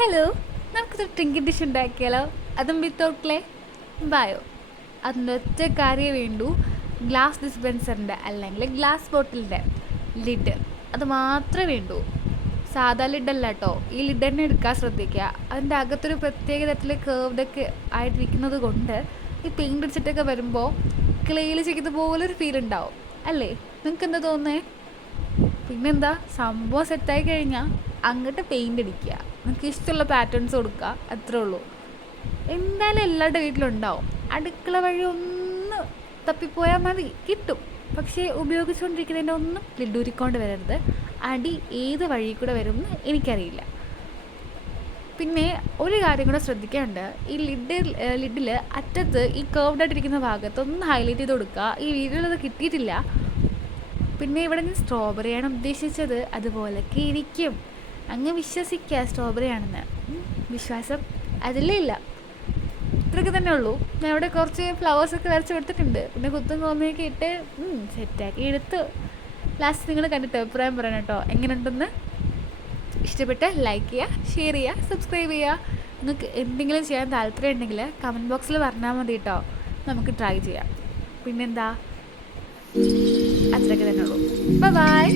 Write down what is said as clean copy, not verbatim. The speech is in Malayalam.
ഹലോ, നമുക്കൊരു ഡ്രിങ്ക് ഡിഷ് ഉണ്ടാക്കിയാലോ? അതും വിത്തൗട്ട് ക്ലേ. ബായോ. അതിൻ്റെ ഒറ്റ കാര്യം വേണ്ടു, ഗ്ലാസ് ഡിസ്പെൻസറിൻ്റെ അല്ലെങ്കിൽ ഗ്ലാസ് ബോട്ടിലിൻ്റെ ലിഡ്. അത് മാത്രമേ വേണ്ടൂ. സാധാ ലിഡല്ല കേട്ടോ, ഈ ലിഡ് തന്നെ എടുക്കാൻ ശ്രദ്ധിക്കുക. അതിൻ്റെ അകത്തൊരു പ്രത്യേക തരത്തിൽ കേർവ്ഡൊക്കെ ആയിട്ടിരിക്കുന്നത് കൊണ്ട് ഈ പെയിൻ്റ് അടിച്ചിട്ടൊക്കെ വരുമ്പോൾ ക്ലേയിൽ ചെയ്യുന്ന പോലൊരു ഫീൽ ഉണ്ടാവും അല്ലേ? നിങ്ങൾക്ക് എന്താ തോന്നുന്നേ? പിന്നെന്താ, സംഭവം സെറ്റായി കഴിഞ്ഞാൽ അങ്ങോട്ട് പെയിൻ്റ് അടിക്കുക, നിങ്ങൾക്ക് ഇഷ്ടമുള്ള പാറ്റേൺസ് കൊടുക്കുക, അത്രേ ഉള്ളൂ. എന്തായാലും എല്ലാവരുടെ വീട്ടിലുണ്ടാവും. അടുക്കള വഴി ഒന്ന് തപ്പിപ്പോയാൽ മതി, കിട്ടും. പക്ഷേ ഉപയോഗിച്ചുകൊണ്ടിരിക്കുന്നതിൻ്റെ ഒന്നും ലിഡൂരിക്കൊണ്ട് വരരുത്. അടി ഏത് വഴി കൂടെ വരുമെന്ന് എനിക്കറിയില്ല. പിന്നെ ഒരു കാര്യം കൂടെ ശ്രദ്ധിക്കാനുണ്ട്, ഈ ലിഡിൽ അറ്റത്ത് ഈ കേർവ്ഡായിട്ടിരിക്കുന്ന ഭാഗത്ത് ഒന്ന് ഹൈലൈറ്റ് ചെയ്ത് കൊടുക്കുക. ഈ വീഡിയോയിൽ അത് കിട്ടിയിട്ടില്ല. പിന്നെ ഇവിടെ ഞാൻ സ്ട്രോബെറിയാണ് ഉദ്ദേശിച്ചത്, അതുപോലൊക്കെ ഇരിക്കും. അങ്ങ് വിശ്വസിക്കുക സ്ട്രോബെറി ആണെന്ന്. വിശ്വാസം അതിലേ ഇല്ല. ഇത്രയൊക്കെ തന്നെ ഉള്ളൂ. ഞാൻ ഇവിടെ കുറച്ച് ഫ്ലവേഴ്സൊക്കെ വരച്ച് കൊടുത്തിട്ടുണ്ട്. പിന്നെ കുത്തും കോമയൊക്കെ ഇട്ട് സെറ്റാക്കി എടുത്ത്. ലാസ്റ്റ് നിങ്ങൾ കണ്ടിട്ട് അഭിപ്രായം പറയണം കേട്ടോ, എങ്ങനെയുണ്ടെന്ന്. ഇഷ്ടപ്പെട്ട് ലൈക്ക് ചെയ്യുക, ഷെയർ ചെയ്യുക, സബ്സ്ക്രൈബ് ചെയ്യുക. നിങ്ങൾക്ക് എന്തെങ്കിലും ചെയ്യാൻ താല്പര്യം ഉണ്ടെങ്കിൽ കമൻറ്റ് ബോക്സിൽ പറഞ്ഞാൽ മതി കേട്ടോ, നമുക്ക് ട്രൈ ചെയ്യാം. പിന്നെന്താ, അത്രയൊക്കെ തന്നെ ഉള്ളൂ. ബൈ.